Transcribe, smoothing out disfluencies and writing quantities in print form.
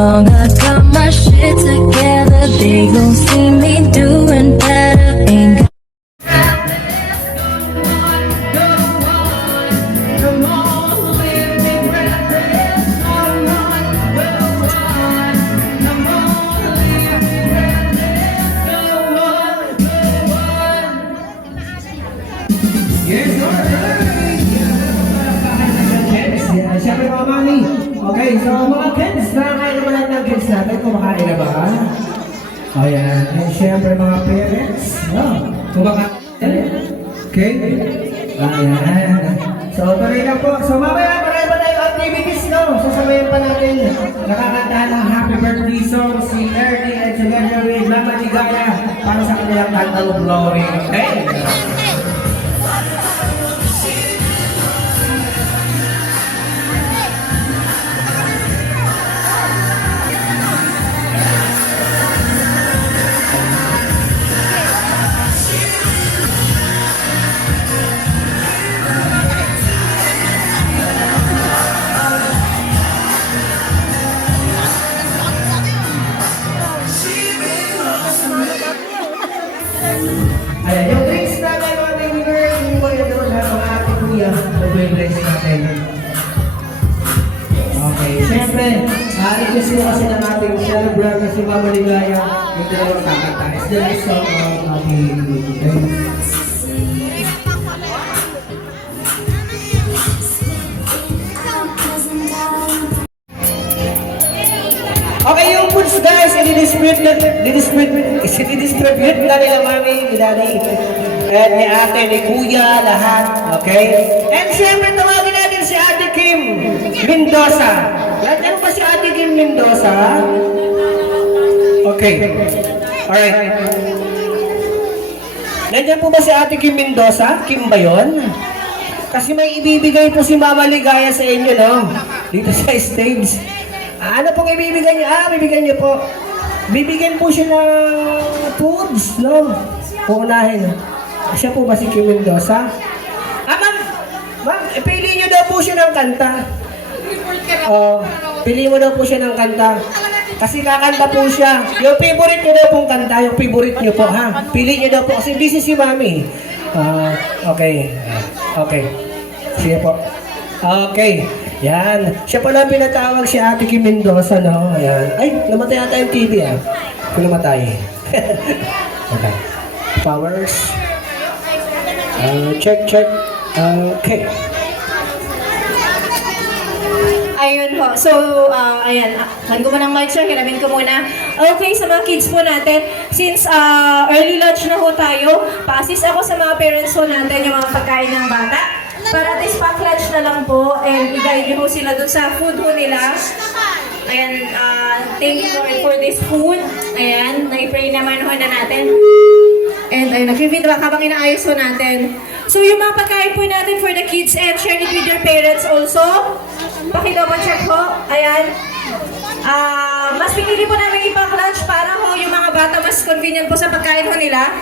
long I got my shit together, they gon' see me doing better. Ain't Siyempre mga mami. Okay, so mga kids, nakakain naman natin ng kids natin. Kumakain na ba? O yan. And siyempre mga parents. Kumakain. Okay? Ayan. So tuloy lang po. So mamaya marami pa tayong activities, no? Sasabayan pa natin. Nakakantahan ng happy birthday song si Ernie at si Benjamin Mama Ligaya para sa kanilang kantang Glory. Okay? Ayan, yung drinks natin mga baby girls, hindi ko yun doon ha, mga ate kuya, mag-bless natin. Okay, siyempre, request nila kasi ng ating celebrant na si Mama Ligaya, yung dalawang kakanta. It's the next song of ating okay, yung foods guys, i-distribute na nila mami, ni daddy, at ni ate, ni kuya, lahat, okay? And siyempre, tawagin natin si Ate Kim Mendoza. Nandiyan pa si Ate Kim Mendoza? Okay. Alright. Nandiyan po ba si Ate Kim Mendoza? Kim ba yun? Kasi may ibibigay po si Mama Ligaya sa inyo, no? Dito sa stage. Ano pong ibibigay niyo? Bibigyan niyo po. Bibigyan po siya ng foods, no? Uunahin. Siya po ba si Kim Mendoza? Ma'am, pili niyo daw po siya ng kanta. Pili mo daw po siya ng kanta. Kasi kakanta po siya. Yung favorite niyo daw pong kanta, yung favorite niyo po, ha? Pili niyo daw po. Kasi busy si Mami. Okay. Okay. Sige po. Okay. Yan. Siya pala pinatawag si Ate Kim Mendoza, no? Ayan. Ay, namatay ata yung TV, ah. Kung namatay. Okay. Powers. Check. Okay. Ayun ho. So, ayan. Kan ko muna ng mic, sir. Hiramin ko muna. Okay, sa mga kids po natin, since early lunch na ho tayo, pa-assist ako sa mga parents ho natin yung mga pagkain ng bata. Para at least pack-lunch na lang po and i-guide niyo po sila dun sa food ho nila. Ayan, thank you Lord for this food. Ayan, nai-pray naman ho na natin. And ayun, nag-feedback habang inaayos ho natin. So yung mga pagkain po natin for the kids and share it with your parents also. Paki-double check ho. Ayan. Mas pinili po namin i-pack lunch para ho yung mga bata mas convenient po sa pagkain ho nila.